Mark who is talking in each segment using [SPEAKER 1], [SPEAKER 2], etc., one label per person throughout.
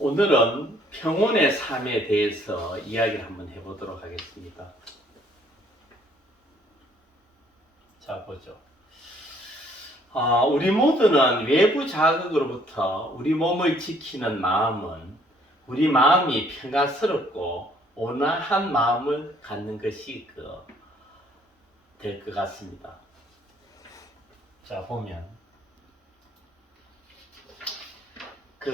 [SPEAKER 1] 오늘은 평온의 삶에 대해서 이야기를 한번 해보도록 하겠습니다. 자, 보죠. 아, 우리 모두는 외부 자극으로부터 우리 몸을 지키는 마음은 우리 마음이 평안스럽고 온화한 마음을 갖는 것이 그, 될 것 같습니다. 자, 보면. 그,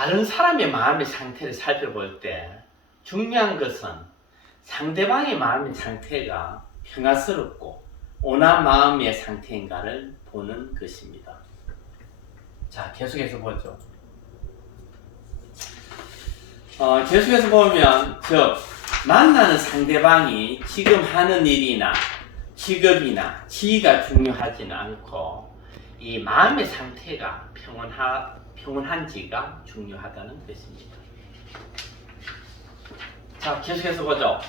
[SPEAKER 1] 다른 사람의 마음의 상태를 살펴볼 때 중요한 것은 상대방의 마음의 상태가 평화스럽고 온화한 마음의 상태인가를 보는 것입니다. 자, 계속해서 보죠. 어, 계속해서 보면, 즉, 만나는 상대방이 지금 하는 일이나 직업이나 지위가 중요하지는 않고, 이 마음의 상태가 평온하, 평온한지가 중요하다는 것입니다. 자, 계속해서 보죠.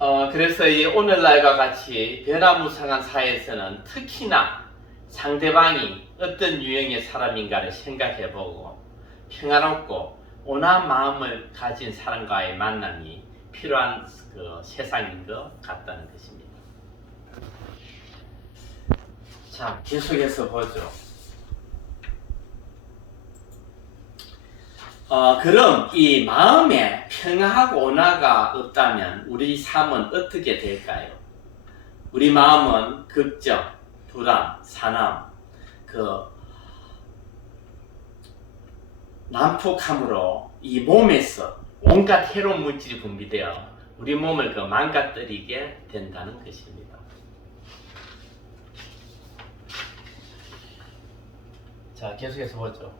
[SPEAKER 1] 어, 그래서 이 오늘날과 같이 변화무쌍한 사회에서는 특히나 상대방이 어떤 유형의 사람인가를 생각해보고 평화롭고 온화한 마음을 가진 사람과의 만남이 필요한 그 세상인 것 같다는 것입니다. 자, 계속해서 보죠. 어, 그럼 이 마음에 평화하고 온화가 없다면 우리 삶은 어떻게 될까요? 우리 마음은 걱정, 불안, 사남, 그 난폭함으로 이 몸에서 온갖 해로운 물질이 분비되어 우리 몸을 그 망가뜨리게 된다는 것입니다. 자, 계속해서 보죠.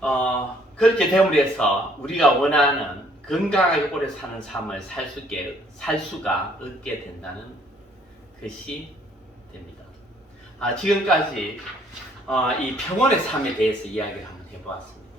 [SPEAKER 1] 어, 그렇게 됨으로 해서 우리가 원하는 건강하게 오래 사는 삶을 살, 수게, 살 수가 없게 된다는 것이 됩니다. 아, 지금까지 어, 이 평온의 삶에 대해서 이야기를 한번 해보았습니다.